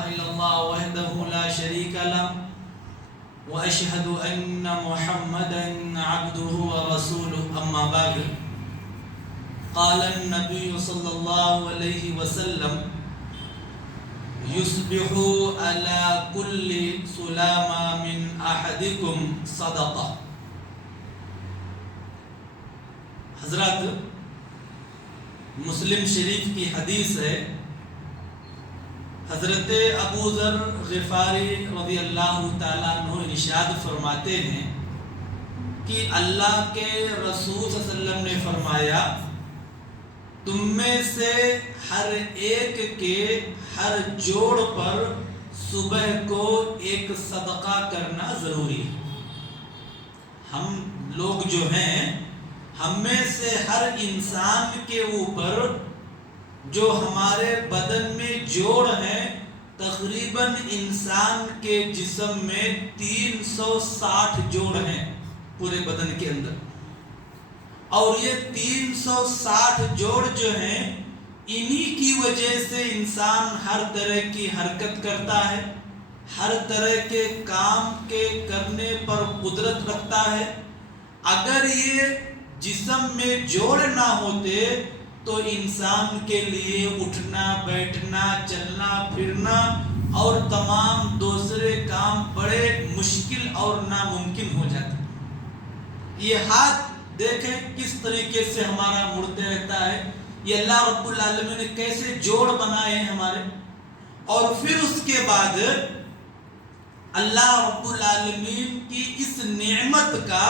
إلا الله وحده لا شريك له وأشهد أن محمدا عبده ورسوله أما بعد قال النبي صلى الله عليه وسلم يصبح على كل سلامة من أحدكم صدقة. حضرات مسلم شریف کی حدیث ہے، حضرت ابو ذر غفاری رضی اللہ تعالیٰ عنہ ارشاد فرماتے ہیں کہ اللہ کے رسول صلی اللہ علیہ وسلم نے فرمایا تم میں سے ہر ایک کے ہر جوڑ پر صبح کو ایک صدقہ کرنا ضروری ہے۔ ہم لوگ جو ہیں، ہم میں سے ہر انسان کے اوپر جو ہمارے بدن میں جوڑ ہیں، تقریباً انسان کے جسم میں 360 جوڑ ہیں پورے بدن کے اندر، اور یہ 360 جوڑ جو ہیں انہی کی وجہ سے انسان ہر طرح کی حرکت کرتا ہے، ہر طرح کے کام کے کرنے پر قدرت رکھتا ہے۔ اگر یہ جسم میں جوڑ نہ ہوتے تو انسان کے لیے اٹھنا بیٹھنا چلنا پھرنا اور تمام دوسرے کام بڑے مشکل اور ناممکن ہو جاتے۔ یہ ہاتھ دیکھیں کس طریقے سے ہمارا مڑتے رہتا ہے، یہ اللہ رب العالمین نے کیسے جوڑ بنائے ہیں ہمارے۔ اور پھر اس کے بعد اللہ رب العالمین کی اس نعمت کا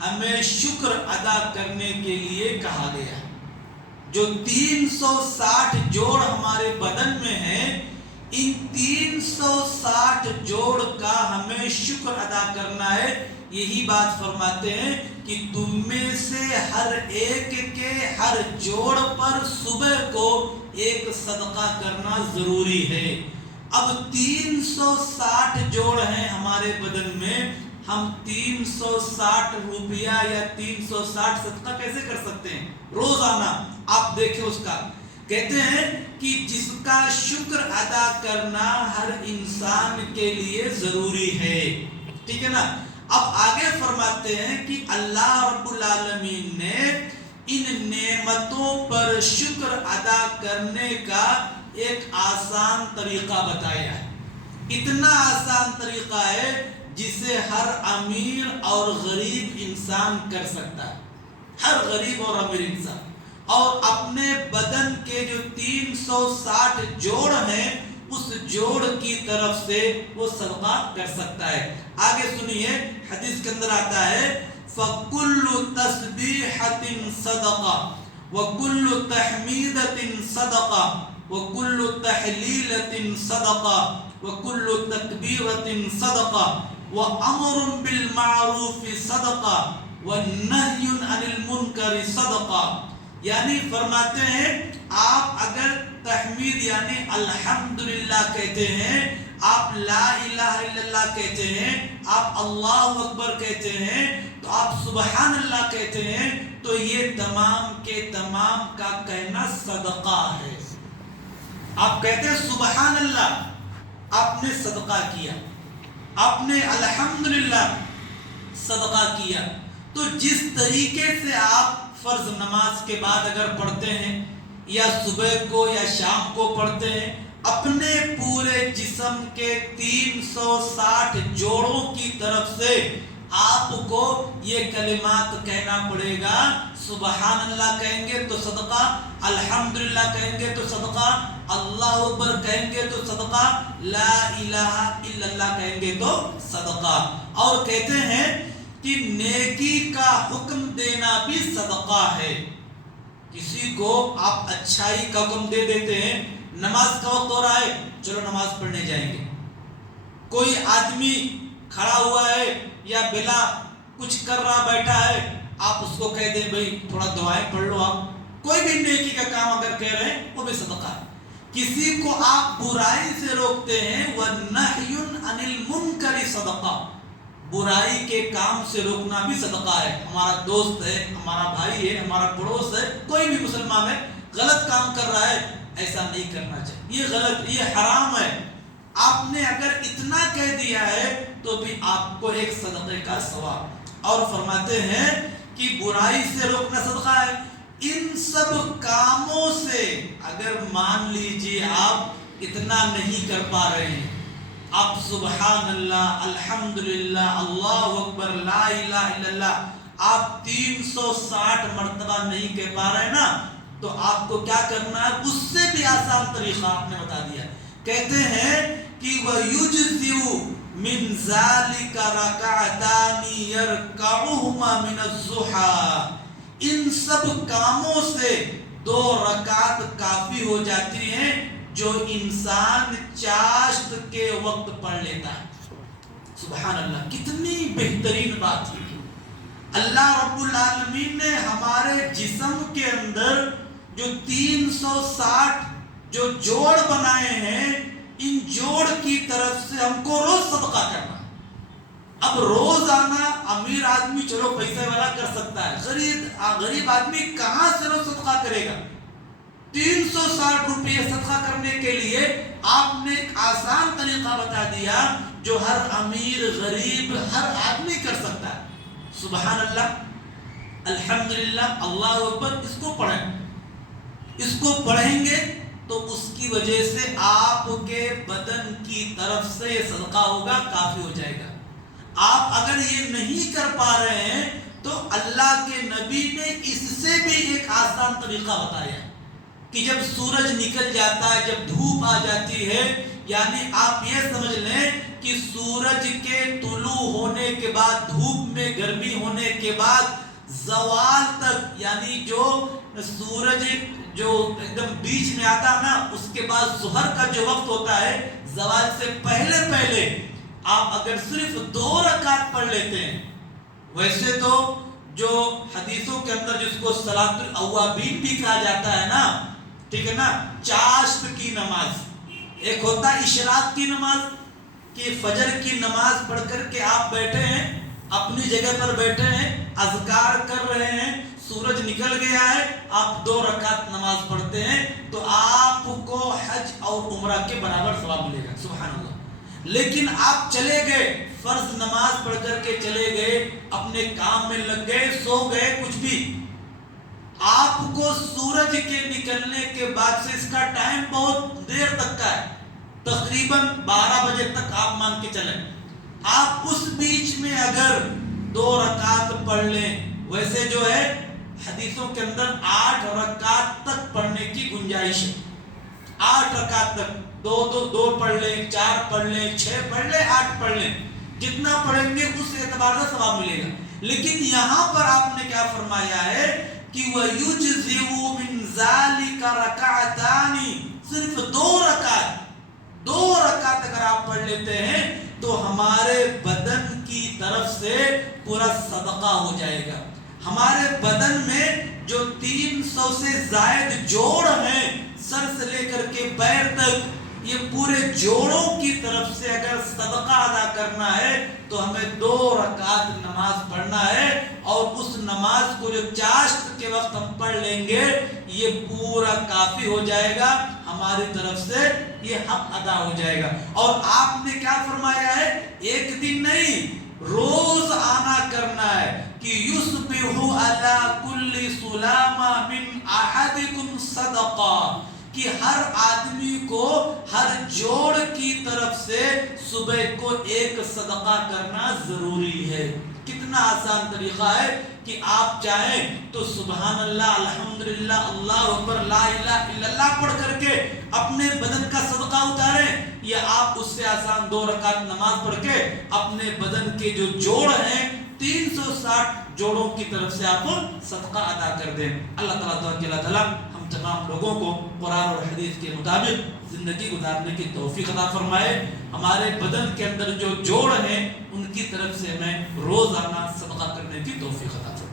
ہمیں شکر ادا کرنے کے لیے کہا گیا ہے۔ جو 360 جوڑ ہمارے بدن میں ہیں، ان 360 جوڑ کا ہمیں شکر ادا کرنا ہے۔ یہی بات فرماتے ہیں کہ تم میں سے ہر ایک کے ہر جوڑ پر صبح کو ایک صدقہ کرنا ضروری ہے۔ اب 360 جوڑ ہیں ہمارے بدن میں، ہم 360 روپیہ یا 360 صدقہ کیسے کر سکتے ہیں؟ روزانہ آپ دیکھیں اس کا، کہتے ہیں کہ جس کا شکر ادا کرنا ہر انسان کے لیے ضروری ہے، ٹھیک ہے نا۔ اب آگے فرماتے ہیں کہ اللہ رب العالمین نے ان نعمتوں پر شکر ادا کرنے کا ایک آسان طریقہ بتایا ہے۔ اتنا آسان طریقہ ہے جسے ہر امیر اور غریب انسان کر سکتا ہے، ہر غریب اور امیر انسان، اور اپنے بدن کے جو 360 جوڑ ہیں اس جوڑ کی طرف سے وہ صدقہ کر سکتا ہے۔ آگے سنیے، حدیث کے اندر آتا ہے فَكُلُّ تَسْبِيحَةٍ صَدَقَةٍ وَكُلُّ تَحْمِيدَةٍ صَدَقَةٍ وَكُلُّ تَحْلِيلَةٍ صَدَقَةٍ وَكُلُّ تَكْبِيرَةٍ صَدَقَةٍ وَأَمْرٌ بِالْمَعْرُوفِ صَدَقَةٍ وَالنَّهْيٌ عَنِ الْمُنْكَرِ صَدَقَةٍ۔ یعنی فرماتے ہیں آپ اگر تحمید یعنی الحمدللہ کہتے ہیں، آپ لا الہ الا اللہ کہتے ہیں، آپ اللہ اکبر کہتے ہیں، تو آپ سبحان اللہ کہتے ہیں، تو یہ تمام کے تمام کا کہنا صدقہ ہے۔ آپ کہتے ہیں سبحان اللہ، آپ نے صدقہ کیا، آپ نے الحمدللہ صدقہ کیا۔ تو جس طریقے سے آپ فرض نماز کے بعد اگر پڑھتے ہیں یا صبح کو یا شام کو پڑھتے ہیں، اپنے پورے جسم کے 360 جوڑوں کی طرف سے آپ کو یہ کلمات کہنا پڑے گا۔ سبحان اللہ کہیں گے تو صدقہ، الحمدللہ کہیں گے تو صدقہ، اللہ اکبر کہیں گے تو صدقہ، لا الہ الا اللہ کہیں گے تو صدقہ۔ اور کہتے ہیں کہ نیکی کا حکم دینا بھی صدقہ ہے۔ کسی کو آپ اچھائی کا حکم دے دیتے ہیں، نماز کا وقت ہو رہا ہے، چلو نماز پڑھنے جائیں گے۔ کوئی آدمی کھڑا ہوا ہے یا بلا کچھ کر رہا بیٹھا ہے، آپ اس کو کہہ دیں بھائی تھوڑا دعائیں پڑھ لو۔ آپ کوئی بھی نیکی کا کام اگر کہہ رہے ہیں وہ بھی صدقہ ہے۔ کسی کو آپ برائی سے روکتے ہیں، وَالنَّهْيٌ عَنِ الْمُنْكَرِ صَدَقَةٌ، برائی کے کام سے روکنا بھی صدقہ ہے۔ ہمارا دوست ہے، ہمارا بھائی ہے، ہمارا پڑوس ہے، کوئی بھی مسلمان ہے، غلط کام کر رہا ہے، ایسا نہیں کرنا چاہیے، یہ غلط، یہ حرام ہے۔ آپ کو ایک صدقے کا ثواب۔ اور فرماتے ہیں کہ برائی سے روکنا صدقہ ہے۔ ان سب کاموں سے اگر مان لیجیے آپ اتنا نہیں کر پا رہے ہیں، آپ سبحان اللہ، الحمدللہ، اللہ اکبر، لا الہ الا اللہ آپ 360 مرتبہ نہیں کہہ پا رہے نا، تو آپ کو کیا کرنا ہے؟ اس سے بھی آسان طریقہ آپ نے بتا دیا۔ کہتے ہیں کہ وَيُجْزِئُ مِنْ ذَلِكَ رَكَعَتَانِ يَرْكَعُهُمَا مِنَ الضُّحَىٰ، ان سب کاموں سے 2 رکعت کافی ہو جاتی ہیں جو انسان چاشت کے وقت پڑھ لیتا ہے۔ سبحان اللہ، کتنی بہترین بات ہے۔ اللہ رب العالمین نے ہمارے جسم کے اندر جو 360 جو جوڑ بنائے ہیں، ان جوڑ کی طرف سے ہم کو روز صدقہ کرنا۔ اب روزانہ امیر آدمی چلو پیسے والا کر سکتا ہے، غریب آدمی کہاں سے روز صدقہ کرے گا؟ 360 روپے صدقہ کرنے کے لیے آپ نے ایک آسان طریقہ بتا دیا جو ہر امیر، غریب، ہر آدمی کر سکتا ہے۔ سبحان اللہ، الحمدللہ، اللہ اکبر، اس کو پڑھیں۔ اس کو پڑھیں گے تو اس کی وجہ سے آپ کے بدن کی طرف سے یہ صدقہ ہوگا، کافی ہو جائے گا۔ آپ اگر یہ نہیں کر پا رہے ہیں تو اللہ کے نبی نے اس سے بھی ایک آسان طریقہ بتایا کہ جب سورج نکل جاتا ہے، جب دھوپ آ جاتی ہے، یعنی آپ یہ سمجھ لیں کہ سورج کے طلوع ہونے کے بعد، دھوپ میں گرمی ہونے کے بعد زوال تک، یعنی جو سورج جو ایک دم بیچ میں آتا ہے نا، اس کے بعد ظہر کا جو وقت ہوتا ہے، زوال سے پہلے آپ اگر صرف 2 رکعت پڑھ لیتے ہیں، ویسے تو جو حدیثوں کے اندر جس کو صلاۃ الاوابین بھی کہا جاتا ہے نا، ٹھیک ہے نا، چاشت کی نماز، ایک ہوتا ہے اشراق کی نماز کہ فجر کی نماز پڑھ کر کے آپ بیٹھے ہیں، اپنی جگہ پر بیٹھے ہیں، اذکار کر رہے ہیں، سورج نکل گیا ہے، آپ 2 رکعت نماز پڑھتے ہیں تو آپ کو حج اور عمرہ کے برابر ثواب ملے گا۔ سبحان اللہ۔ لیکن آپ چلے گئے، فرض نماز پڑھ کر کے چلے گئے، اپنے کام میں لگ گئے، سو گئے، کچھ بھی، آپ کو سورج کے نکلنے کے بعد سے، اس کا ٹائم بہت دیر تک کا ہے، تقریباً 12 بجے تک آپ مان کے چلیں، آپ اس بیچ میں اگر 2 رکعت پڑھ لیں، ویسے جو ہے حدیثوں کے اندر 8 رکعت تک پڑھنے کی گنجائش ہے، 8 رکعت تک، 2 پڑھ لیں، 4 پڑھ لیں، 6 پڑھ لیں، 8 پڑھ لیں، جتنا پڑھیں گے اس اعتبار سے ثواب ملے گا۔ لیکن یہاں پر آپ نے کیا فرمایا ہے کہ وَيُجْزِئُ مِنْ ذَلِكَ رَكَعَتَانِ، صرف 2 رکعت اگر آپ پڑھ لیتے ہیں تو ہمارے بدن کی طرف سے پورا صدقہ ہو جائے گا۔ ہمارے بدن میں جو 300 سے زائد جوڑ ہیں، سر سے لے کر کے پیر تک، یہ پورے جوڑوں کی طرف سے اگر صدقہ ادا کرنا ہے تو ہمیں 2 رکعت نماز پڑھنا ہے، اور اس نماز کو جو چاشت کے وقت ہم پڑھ لیں گے، یہ پورا کافی ہو جائے گا، ہماری طرف سے یہ حق ادا ہو جائے گا۔ اور آپ نے کیا فرمایا ہے؟ ایک دن نہیں، روز آنا کرنا ہے کہ یُصْبِحُ عَلَى كُلِّ سُلَامَةٍ مِّنْ أَحَدِكُمْ صَدَقَةٌ، کہ ہر آدمی کو ہر جوڑ کی طرف سے صبح کو ایک صدقہ کرنا ضروری ہے۔ کتنا آسان طریقہ ہے کہ آپ چاہیں تو سبحان اللہ، الحمدللہ، اللہ اکبر، لا الہ الا اللہ پڑھ کر کے اپنے بدن کا صدقہ اتاریں، یا آپ اس سے آسان 2 رکعت نماز پڑھ کے اپنے بدن کے جو جوڑ ہیں 360 جوڑوں کی طرف سے آپ صدقہ ادا کر دیں۔ اللہ تعالیٰ ہم تمام لوگوں کو قرآن اور حدیث کے مطابق زندگی گزارنے کی توفیق عطا فرمائے۔ ہمارے بدن کے اندر جو جوڑ ہیں ان کی طرف سے ہمیں روزانہ صدقہ کرنے کی توفیق عطا فرمائے۔